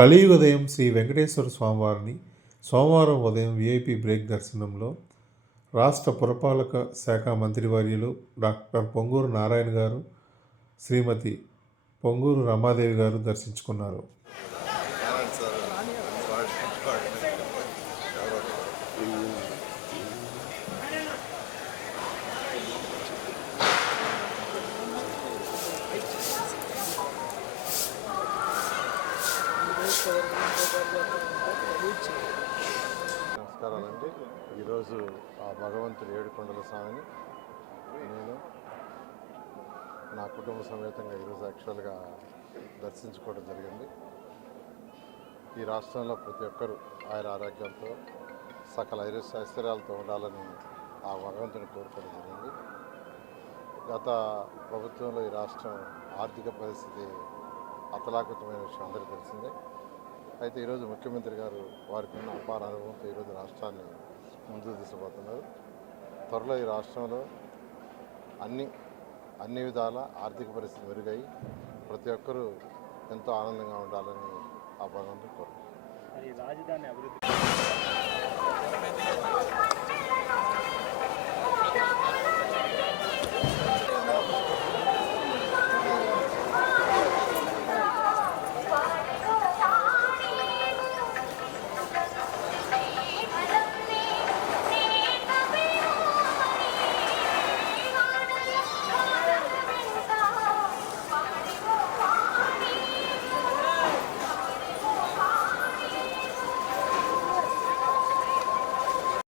కలియుగదయం శ్రీ వెంకటేశ్వర స్వామివారిని సోమవారం ఉదయం విఐపి బ్రేక్ దర్శనంలో రాష్ట్ర పురపాలక శాఖ మంత్రివర్యులు డాక్టర్ పొంగూరు నారాయణ గారు, శ్రీమతి పొంగూరు రమాదేవి గారు దర్శించుకున్నారు. నమస్కారాలండి. ఈరోజు ఆ భగవంతుడు ఏడుకొండల స్వామిని నేను నా కుటుంబ సమేతంగా ఈరోజు యాక్చువల్గా దర్శించుకోవడం జరిగింది. ఈ రాష్ట్రంలో ప్రతి ఒక్కరూ ఆయన ఆరోగ్యంతో సకల ఐశ్వర్యాలతో ఉండాలని ఆ భగవంతుని కోరుకోవడం జరిగింది. గత ప్రభుత్వంలో ఈ రాష్ట్రం ఆర్థిక పరిస్థితి అతలాకుతమైన విషయం అందరికీ తెలిసిందే. అయితే ఈరోజు ముఖ్యమంత్రి గారు వారికి ఉన్న అపార అనుభవంతో ఈరోజు రాష్ట్రాన్ని ముందుకు తీసుకుపోతున్నారు. త్వరలో ఈ రాష్ట్రంలో అన్ని విధాల ఆర్థిక పరిస్థితి మెరుగై ప్రతి ఒక్కరూ ఎంతో ఆనందంగా ఉండాలని ఆ భగవంతుని కోరుకుంటున్నారు. రాజధాని అభివృద్ధి